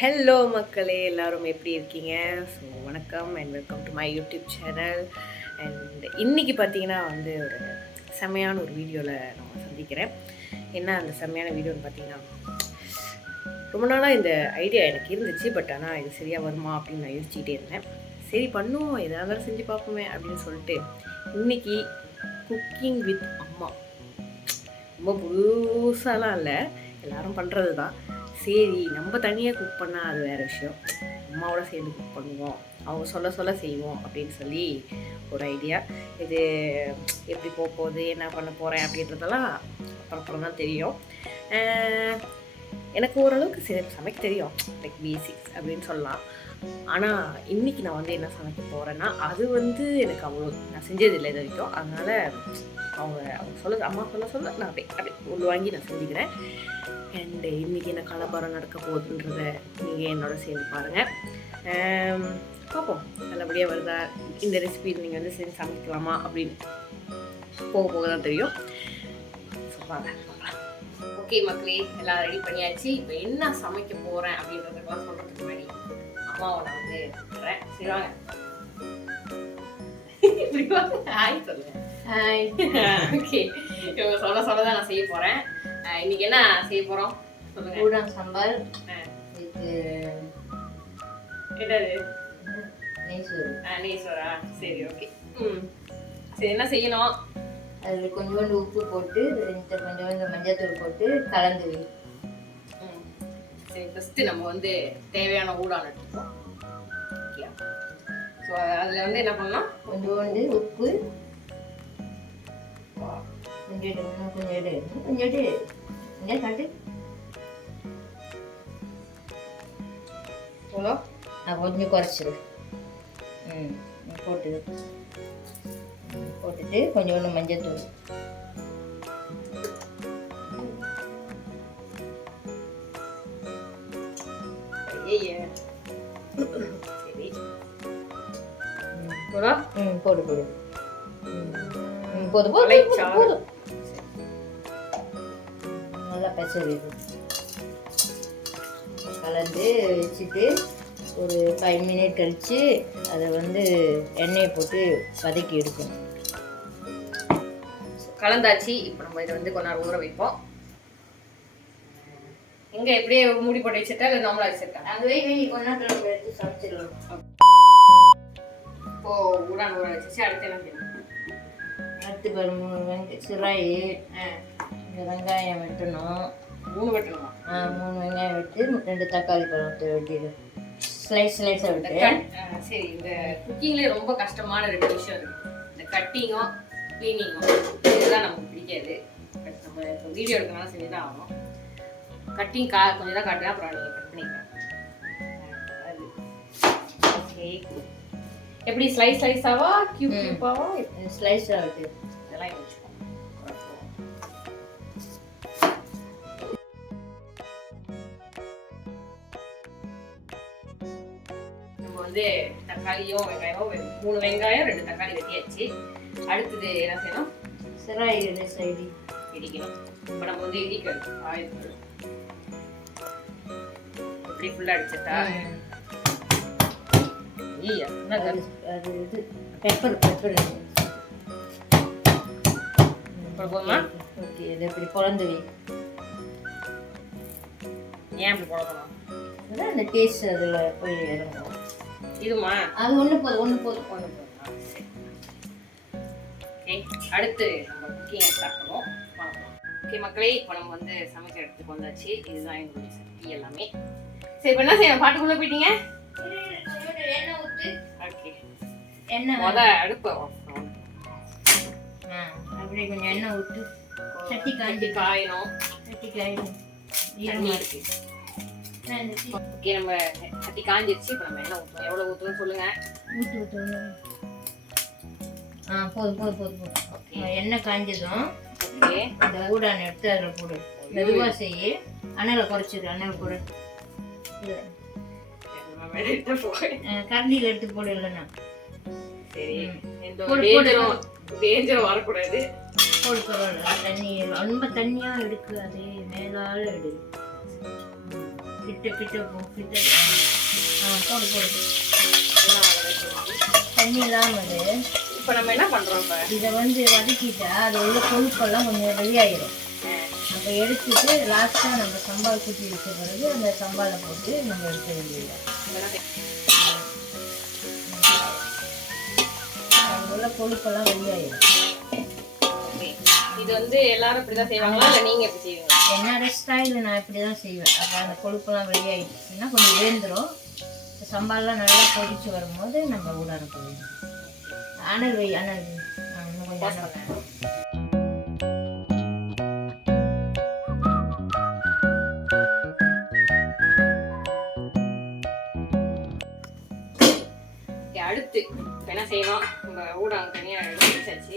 Hello மக்களே, எல்லோரும் எப்படி இருக்கீங்க? ஸோ வணக்கம் and welcome to my YouTube channel. And இன்றைக்கி பார்த்தீங்கன்னா ஒரு செம்மையான ஒரு வீடியோவில் நான் சந்திக்கிறேன். என்ன அந்த செம்மையான வீடியோன்னு பார்த்தீங்கன்னா, ரொம்ப நாளாக இந்த ஐடியா எனக்கு இருந்துச்சு. பட் ஆனால் இது சரியாக வருமா அப்படின்னு நான் யோசிச்சுக்கிட்டே இருந்தேன். சரி பண்ணுவோம், எதாக இருந்தாலும் செஞ்சு பார்ப்போமே அப்படின்னு சொல்லிட்டு இன்றைக்கி குக்கிங் வித் அம்மா. ரொம்ப புதுசாலாம் இல்லை, எல்லோரும் பண்ணுறது தான். சரி நம்ம தனியாக குக் பண்ணால் அது வேறு விஷயம், அம்மாவோட சேர்ந்து குக் பண்ணுவோம், அவங்க சொல்ல சொல்ல செய்வோம் அப்படின்னு சொல்லி ஒரு ஐடியா. இது எப்படி போகுது, என்ன பண்ண போகிறேன் அப்படின்றதெல்லாம் அப்புறம் தான் தெரியும். எனக்கு ஓரளவுக்கு சமைக்க தெரியும், லைக் பேசிக்ஸ் அப்படின்னு சொல்லலாம். ஆனால் இன்றைக்கி நான் என்ன சமைக்க போகிறேன்னா, அது எனக்கு அவ்வளோ நான் செஞ்சதில்லை இது வரைக்கும். அதனால் அவங்க அம்மா சொல்ல நான் அப்படியே உள்வாங்கி நான் செஞ்சுக்கிறேன். அண்டு இன்றைக்கி என்ன கலப்பரம் நடக்க போகுதுன்றத நீங்கள் என்னோட சேர்ந்து பாருங்கள். பார்ப்போம் நல்லபடியாக வருதா, இந்த ரெசிபி நீங்கள் செஞ்சு சமைக்கலாமா அப்படின்னு போக தான் தெரியும். ஸோ பார்க்கலாம். ஓகே மக்களே, எல்லாம் ரெடி பண்ணியாச்சு. இப்போ என்ன சமைக்க போகிறேன் அப்படின்றதுக்கெல்லாம் சொல்கிறதுக்கு முன்னாடி அம்மாவை நான் சொல்கிறேன். சரி வாங்க, இப்படி வாங்க, ஹாய் சொல்லுங்கள். ஹாய். ஓகே, இவங்க சொல்ல தான் நான் செய்ய போகிறேன். இன்னைக்கு என்ன செய்ய போறோம் சொல்லுங்க. ஊடான் சாம்பார், இது என்னது, நெய்சோறு. நெய்சோறா? சரி ஓகே. சரி, என்ன செய்யணும்? அதில் கொஞ்சோண்டு உப்பு போட்டு கொஞ்சோண்டு மஞ்சள் போட்டு கலந்து வை. சரி, ஃபஸ்ட்டு நம்ம தேவையான ஊடான் எடுத்துப்போம். ஓகே, ஸோ அதில் என்ன பண்ணலாம், கொஞ்சோண்டு உப்பு, கொஞ்சம் காட்டு போலோ, நான் கொஞ்சம் குறைச்சிரு. போட்டுட்டு கொஞ்சோண்டு மஞ்சள் தூள், சரி போலோ, போடு போடு போதும் போதும். நல்லா பச்சரி கலந்து வச்சுட்டு ஒரு 5 மினிட் கழித்து அதை எண்ணெயை போட்டு வதக்கி எடுக்கணும். கலந்தாச்சு. இப்போ நம்ம இதை கொஞ்ச நேரம் ஊற வைப்போம். எங்கே எப்படியே மூடி போட்டு வச்சுட்டா இல்லை நார்மலாக வச்சுருக்கா? அதுவே கொஞ்ச நேரம் எடுத்து சமைச்சிடலாம். இப்போது ஊடான் ஊற வச்சு அடுத்து என்ன செய்யணும்? அடுத்து சிராயி, வெங்காயம் வெட்டணும். 3 வெட்டணுமா? 3 வெங்காயம் வெட்டி 2 தக்காளி பழத்தை வெட்டிடு, ஸ்லைஸாக விட்டு. சரி, இந்த குக்கிங்லேயே ரொம்ப கஷ்டமான 2 விஷயம் இருக்குது, இந்த கட்டிங்கும் க்ளீனிங்கும். இதுதான் நமக்கு பிடிக்காது. பட் நம்ம இப்போ வீடியோ எடுக்கனால செஞ்சு தான் ஆகணும். கட்டிங் கொஞ்சம் தான் காட்டுறேன், அப்புறம் நீங்கள் கட் பண்ணிக்கலாம். ஓகே, எப்படி ஸ்லைஸாவா கியூபாவா? ஸ்லைஸாக விட்டு இதெல்லாம் யோசிச்சுக்கோங்க. நம்ம தக்காளியும் வெங்காயமும் 3 வெங்காயம் 2 தக்காளி வெட்டியாச்சு. அடுத்தது என்ன செய்யணும்? சிராய் சைடு இடிக்கணும். இப்போ நம்ம இடிக்கணும். ஆயில் இப்படி ஃபுல்லாக அடிச்சிட்டா அது இது பெப்பர் போதுமா? ஓகே, இது இப்படி குழந்து வை. ஏன் இப்படி குழம்பலாம்? அதான் அந்த டேஸ்ட் அதில் போய் இறங்கும். இதுமா? அது ஒன்று போதும். சரி, ஓகே. அடுத்து நம்ம குக்கிங்கை ஸ்டார்ட் பண்ணுவோம். ஓகே மக்களே, இப்போ நம்ம சமைக்கிற இடத்துக்கு வந்தாச்சு. இதுதான் எங்களுடைய சக்தி எல்லாமே. சரி, இப்போ என்ன செய்யணும்? பாட்டுக்குள்ளே போயிட்டீங்க. எண்ணெய் ஊற்று. ஓகே, எண்ணெய் அடுப்பு அப்படியே கொஞ்சம் எண்ணெய் ஊற்று. சட்டி காயணும். தண்ணி இருக்கு. ஓகே, நம்ம சட்டி காஞ்சிருச்சு. இப்போ நம்ம எண்ணெய் ஊற்றுவோம். எவ்வளோ ஊற்றுவோம்னு சொல்லுங்க. ஊற்று. போதும். எண்ணெய் காஞ்சதும் ஓகே, இந்த ஊடான் எடுத்து அதில் போடு. மெதுவாக செய்ய, அனலை குறைச்சிடு. அனல் போடு. கரண்டியில் எடுத்து போடு. இல்லைன்னா சரி, டேஞ்சரும் வரக்கூடாது. போடு. பரவாயில்ல, தண்ணி ரொம்ப தண்ணியாக எடுக்கு, அதே மேலால எடு. கிட்ட போடு தண்ணி இல்லாமல். இப்போ நம்ம என்ன பண்ணுறோம்? இப்போ இதை வந்து வதக்கிட்டா அது உள்ள கொழுப்பெல்லாம் கொஞ்சம் வெளியாயிடும். நம்ம எடுத்துட்டு லாஸ்ட்டாக நம்ம சம்பால் குத்தி வச்ச பிறகு அந்த சம்பாலை போட்டு நம்ம எடுக்க வேண்டியது. அது உள்ள கொழுப்பெல்லாம் வெளியாயிடும். இது வந்து எல்லாரும் இப்படி தான் செய்வாங்களா, இல்லை நீங்கள் எப்படி செய்வீங்களா? என்னோட ஸ்டைலில் நான் இப்படி தான் செய்வேன். அப்போ அந்த கொழுப்பெல்லாம் வெளியாயிடுச்சுன்னா கொஞ்சம் வேந்துடும். சம்பாலெலாம் நல்லா கொதிச்சு வரும்போது நம்ம ஊடாட போயிடும். அனல் இன்னும் கொஞ்சம் அனல். அடுத்து என்ன செய்யணும்? நம்ம ஊடாங்க தனியாக எடுத்து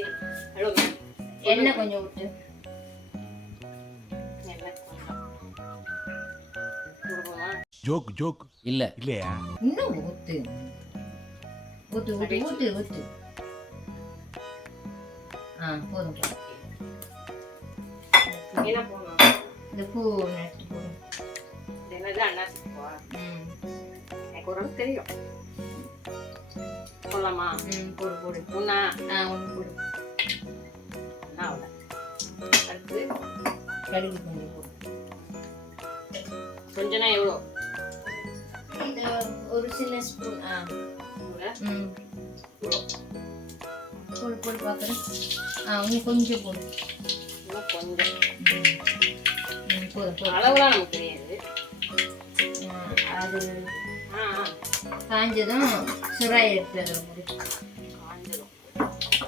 அழுவ எண்ணெய் கொஞ்சம் விட்டு ஜோக் இல்ல இல்லையா? இன்னும் ஊத்து ஊத்து ஊத்து ஊத்து ஊத்து. போதும். என்ன போடணும்? இந்த பூ நட்டு போடும். என்னது அண்ணாச்சி பூவா? எனக்கு ஒரு தெரியும். போடலாமா? போடு போடு. ஒண்ணா? ஒன்று போடு. அவ்வளோ. அடுத்து கடுகு கொஞ்சம் போடு. கொஞ்சனா எவ்வளோ? இது ஒரு சின்ன ஸ்பூன். போடு போடு பார்க்குறேன். இன்னும் கொஞ்சம் போடு. இன்னும் கொஞ்சம். போதும். அளவுலாம் நமக்கு தெரியாது. அது காஞ்சதும் சுராய் எடுத்து அதில் போடு. காஞ்சதும்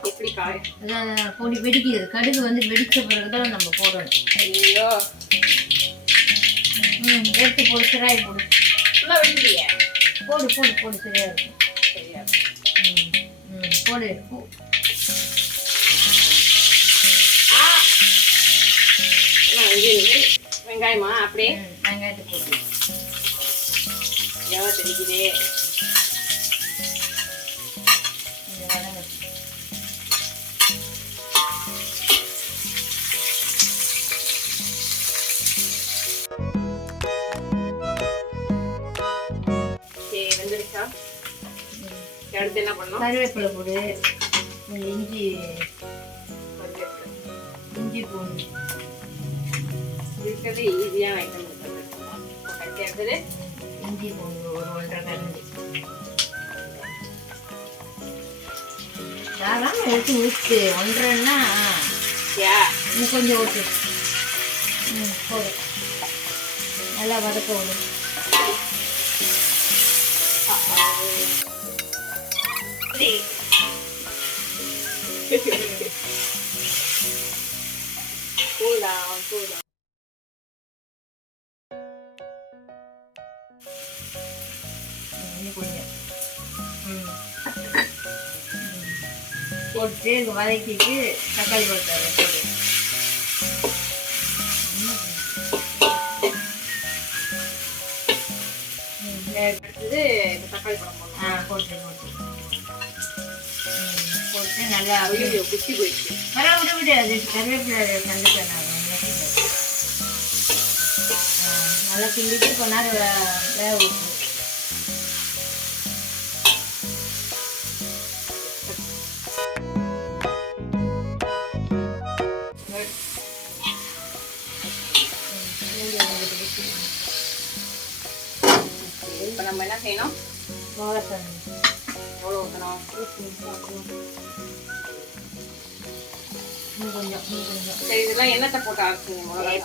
எப்படி காய்? அதான் பொடி வெடிக்கிறது. கடுகு வந்து வெடித்த பிறகு தான் நம்ம போடணும். ஐயோ. எடுத்து போடு. சுராய் போடு. ஃபுல்லாக வெடிக்கலையே. போடு போடு போடு. சரியா இருக்கும். சரியா போடு. வெங்காயமா? அப்படியே வெங்காயத்தை போட்டு எவ்வளோ தெரிக்குதே. சரி, வெந்துருச்சா? அடுத்து என்ன பண்ணணும்? கருவேப்பிலை போடு. இஞ்சி பூண்டு இருக்கிறது ஈஸியான ஐட்டம். அடுத்தது இஞ்சி பூண்டு ஒரு 1.5 கரண்டி. தாராளமாக எடுத்து ஊற்று. 1.5ன்னா இன்னும் கொஞ்சம் ஊற்று. போதும். நல்லா வதக்க விடும். இன்னும் கொஞ்சம் போட்டு வதக்கிட்டு தக்காளி பழத்தை போட்டு அடுத்தது இந்த தக்காளி பழம் போடணும். போட்டு போட்டு நல்லா குச்சி போயிடுச்சு. விட அது கருவேப்பிலை கண்டிப்பாக நல்லா கிண்டிட்டு கொஞ்ச நேரம் வேக ஊற்று. இப்போ நம்ம என்ன செய்யணும்? மிளகாய் எவ்வளோ ஊற்றணும்? கொஞ்சம் சரி, இதெல்லாம் என்னத்தை போட்டு அரைச்சிங்க? மிளகாய்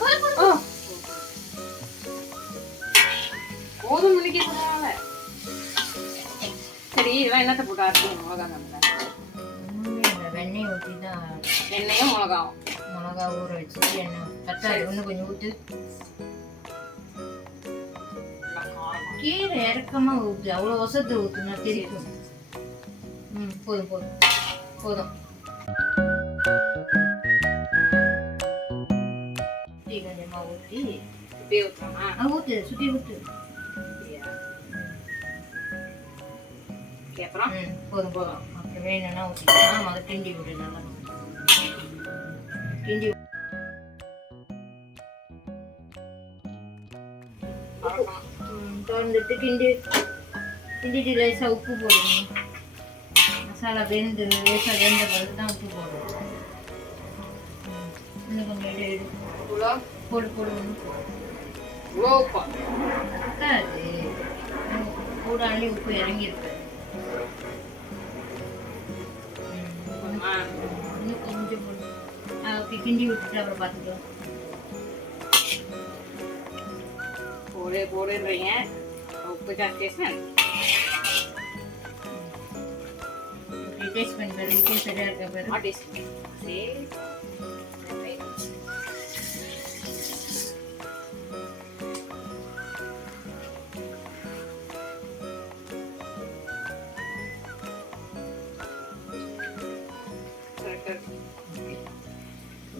போதும் நினைக்க சொன்னால. சரி, இதெல்லாம் என்னத்தை போட்டு அரைச்சிங்க? மிளகாய் வெண்ணெய் ஊற்றி தான். எண்ணெயும் மிளகாவும் ஊற வச்சு எண்ணெய் தக்காளி இன்னும் கொஞ்சம் ஊற்று. கீரை இறக்கமாக ஊற்று. அவ்வளோ வசத்தை ஊற்றுனா தெரியும். போதும் போதும் போதும். கொஞ்சமாக ஊற்றி இப்படியே ஊற்றலாமா? ஊற்று. சுற்றி ஊற்று. அப்புறம் போதும் போதும். அப்புறம் வேணும்னா ஊற்றிக்கலாம். அதை கிண்டி விடு. நல்லா கிண்டி வதக்கணும். வந்துட்டு கிண்டிட்டு லேசாக உப்பு போடணும். மசாலா வெந்து லேசாக வெந்த பிறகு தான் உப்பு போடணும். இன்னும் கொஞ்சம் எடு போடு பத்தாது. கூடாலே உப்பு இறங்கியிருக்கு. இன்னும் கொஞ்சம் போடு. ஓகே, கிண்டி விட்டுட்டு அப்புறம் பார்த்துக்கலாம். போடுன்றீங்க, உப்பு ஜாஸ்தி டேஸ்ட் பண்ணி பாரு. உப்பு சரியா இருக்க பாரு. சரி,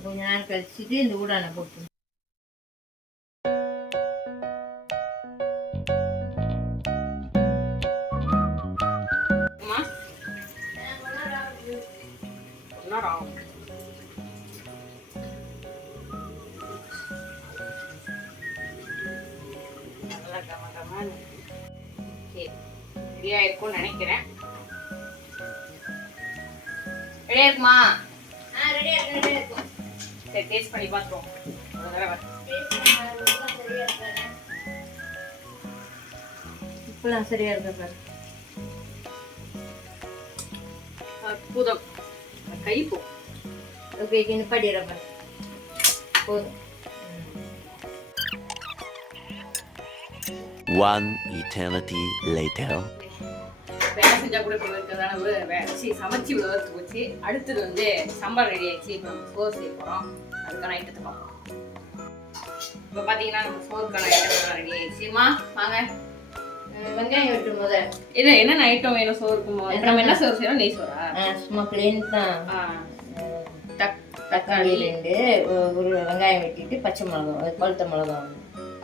கொஞ்ச நேரம் கழிச்சுட்டு இந்த ஊடான போட்டு ரெடியா இருக்கும்னு நினைக்கிறேன். ரெடியா இருக்குமா? ரெடியா இருக்கும். சரி, டேஸ்ட் பண்ணி பார்த்துருவோம். இப்பெல்லாம் சரியா இருக்க பாரு. அற்புதம். கைப்போ. ஓகே, நிப்பாட்டிடுறேன் பாரு. போதும். One eternity later. வேலை செஞ்சா கூட இப்போ இருக்கிறதான சமைச்சு விழுவத்து போச்சு. அடுத்தது வந்து சாம்பார் ரெடி ஆயிடுச்சு. இப்போ நம்ம சோறு செய்ய போகிறோம். அதுக்கான ஐட்டத்தை பார்ப்போம். இப்போ பார்த்தீங்கன்னா நம்ம சோறுக்கான ஐட்டம் ரெடி ஆயிடுச்சுமா. வாங்க, வெங்காயம் வெட்டு முத. இல்லை, என்னென்ன ஐட்டம் வேணும் சோறுக்கு? நம்ம என்ன சோறு செய்யணும்? நெய் சோறா? சும்மா பிளேன் தான். தக்காளி 2, ஒரு வெங்காயம் வெட்டிட்டு பச்சை மிளகா, பழுத்த மிளகா.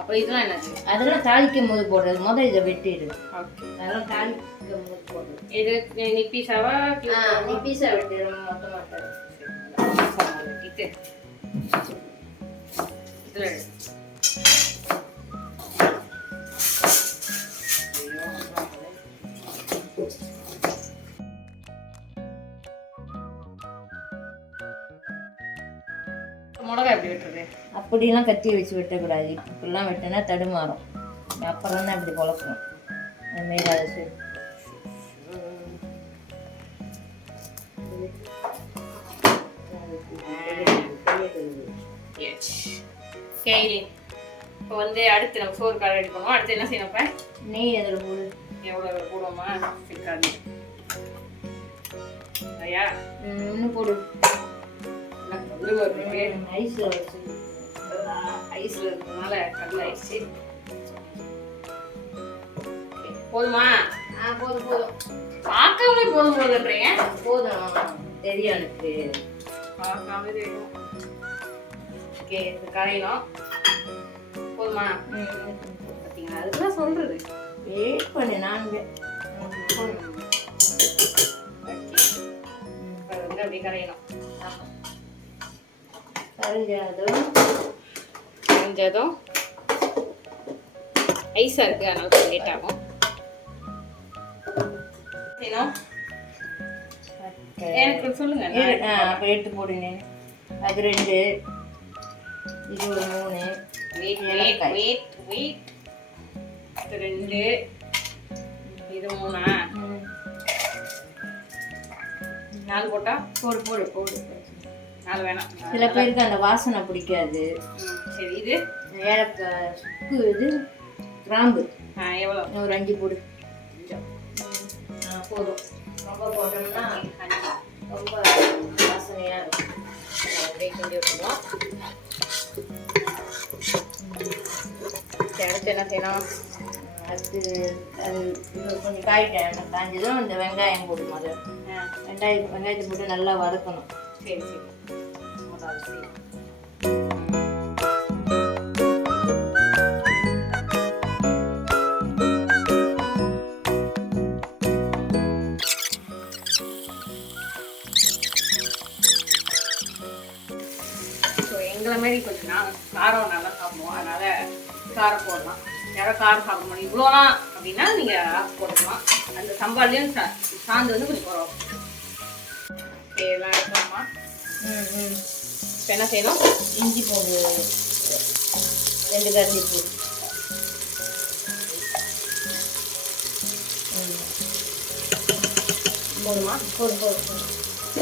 அப்போ இதெல்லாம் என்ன? அதெல்லாம் தாளிக்கும் போது போடுறது. முதல் இதை வெட்டிடு. ஓகே, அதெல்லாம் தாளிக்கும் போது போடுறது. இது நீ பீஸாவா? நீ பீஸா வெட்டிடு மொத்தமாக வெட்டிட்டு இதில் மிளகா எப்படி வெட்டுறது? அப்படிலாம் கத்தி வச்சு வெட்டக்கூடாது. இப்படிலாம் வெட்டினா தடுமாறும். அப்புறம் தான் இப்படி குழப்பணும். அதுமாரி அதை சரி. சரி, இப்போ வந்து அடுத்து நம்ம சோறு காலை ரெடி பண்ணுவோம். அடுத்து என்ன செய்யணும்? இப்போ நெய் அதில் போடு. எவ்வளோ போடுவோமா? சிக்காது ஐயா, இன்னும் போடு. ஐஸில் வச்சு ஐஸ்ல இருக்கிறதுனால கடலை ஆயிடுச்சு. போதுமா? போதும். பார்க்காமலே போதும் போதுன்றீங்க. போதும், தெரியும் எனக்கு. பார்க்காமலே தெரியும். ஓகே, இது கரையணும். போதுமா? பார்த்தீங்களா, அதுக்குதான் சொல்றது. வெயிட் பண்ணு. நான்கு அப்படியே கரையணும். கரைஞ்சதும் ஐஸா இருக்கு, அதனால கொஞ்சம் லேட் ஆகும். எனக்கு சொல்லுங்க. அப்போ எடுத்து போடுங்க. அது 2, இது ஒரு 3. வெயிட் 2, இது 3. 4 போட்டா? போடு. 4 வேணாம். சில பேருக்கு அந்த வாசனை பிடிக்காது. சரி, இது ஏலக்காய், சுக்கு, இது கிராம்பு. எவ்வளோ? ஒரு 5 போடு. போதும். ரொம்ப போட்டோம்னா ரொம்ப வாசனையாக இருக்கும். அப்படியே கிண்டி விட்டுருவோம். அடுத்து என்ன செய்யணும்? அது கொஞ்சம் காய்ஞ்சதும் இந்த வெங்காயம் போடணும். அது வெங்காயத்தை போட்டு நல்லா வதக்கணும். சரி. எங்களை மாதிரி கொஞ்சம் காரம் நல்லா சாப்பிடுவோம், அதனால காரம் போடலாம். யாரோ காரம் சாப்பிட முடியும் இவ்வளோலாம் அப்படின்னா நீங்கள் ஆஃப் போட்டுக்கலாம். அந்த சம்பால்லையும் சாந்து வந்து கொஞ்சம் குறவும். ஓகே எல்லாம் எடுக்கலாமா? இப்போ என்ன செய்யணும்? இஞ்சி பூண்டு 2 கரண்டி பூண்டு. போதுமா? போதும்.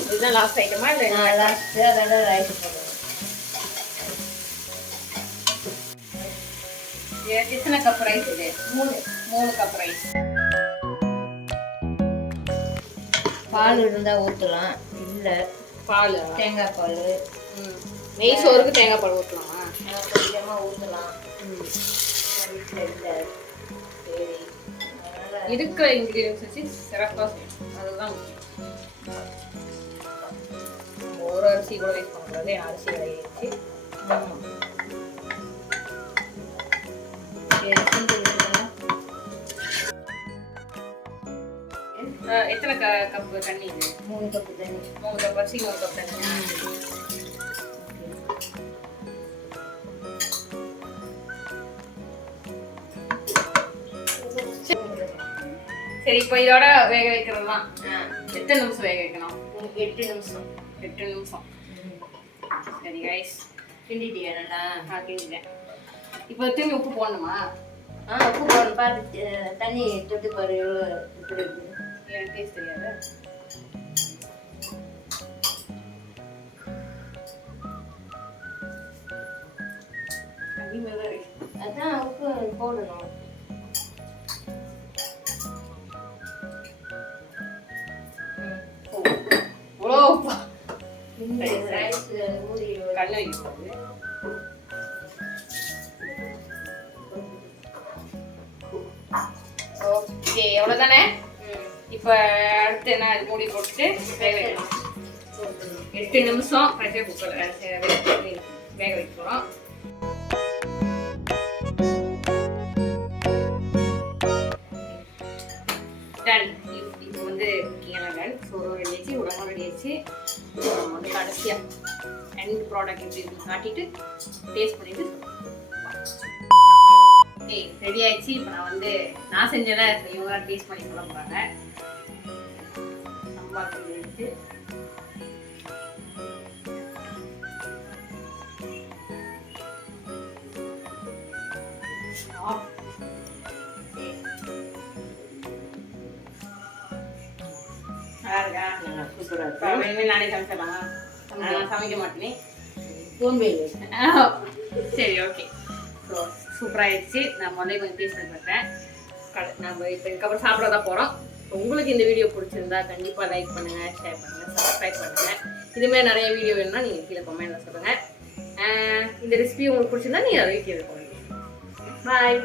இதுதான் லாஸ்ட் ஐட்டமா இல்லை? லாஸ்ட்டு அதோட ரைஸ் போடுவோம். எத்தனை கப் ரைஸ் இது? 3 கப் ரைஸ். பால் இருந்தால் ஊற்றலாம், இல்லை பால் தேங்காய் பால். நெய் சோறுக்கு தேங்காய் பால் ஊற்றலாமா? கொஞ்சமாக ஊற்றலாம். வீட்டில் இல்லை, சரி அதனால் இருக்கிற இன்க்ரீடியன்ஸ் வச்சு சிறப்பாக செய்யணும், அதுதான் முக்கியம். ஒரு அரிசி கூட வேஸ்ட் பண்ணக்கூடாது, அரிசி விளையிடுச்சு. எத்தனை கப்பு தண்ணி? 3 கப்பு தண்ணி. 3 கப் அரிசி 3 கப் தண்ணி. சரி, இப்போ இதோட வேக வைக்கிறது தான். எத்தனை நிமிஷம் வேக வைக்கணும்? 8 நிமிஷம். 8 நிமிஷம். சரி கைஸ், கிண்டிட்டியா நல்லா? கிண்டிட்டேன். இப்போ திரும்பி உப்பு போடணுமா? உப்பு போடணும். பார்த்து தண்ணி தொட்டு பாரு எவ்வளோ இப்படி இருக்குது. எனக்கு டேஸ்ட் தெரியாது. அதான் உப்பு போடணும். கண்ணு வைக்கிறது. ஓகே, எவ்வளோதானே? இப்போ அடுத்து என்ன, மூடி போட்டு வேக வைக்கணும். 8 நிமிஷம் ப்ரெஷர் குக்கரில் வேக வைக்க போகிறோம். டன். இப்போ வந்து குக்கிங்கெல்லாம் டன். சோறும் ரெடி ஆச்சு, உடம்பும் ரெடி ஆச்சு. நம்ம வந்து கடைசியாக எண்ட் ப்ராடக்ட் எப்படி இருக்குன்னு காட்டிட்டு டேஸ்ட் பண்ணிட்டு ஓகே ரெடி ஆயிடுச்சு. இப்போ நான் செஞ்சதை இவங்க டேஸ்ட் பண்ணி சொல்ல போகிறாங்க. சம்பார் எடுத்து நானே சமைச்சிடலாமா? நான் சமைக்க மாட்டேனே. சரி ஓகே. ஸோ சூப்பராகிடுச்சு. நான் முதல்ல கொஞ்சம் டேஸ்ட் பண்ணி பார்த்தேன். நம்ம இப்போ இதுக்கப்புறம் சாப்பிட தான் போகிறோம். உங்களுக்கு இந்த வீடியோ பிடிச்சிருந்தா கண்டிப்பாக லைக் பண்ணுங்கள், ஷேர் பண்ணுங்கள், சப்ஸ்கிரைப் பண்ணுங்கள். இதுமாதிரி நிறைய வீடியோ வேணும்னா நீங்கள் கீழே கமெண்ட்டில் சொல்லுங்கள். இந்த ரெசிபி உங்களுக்கு பிடிச்சிருந்தா நீங்கள் அதை கீழே பண்ணுங்கள். பாய்.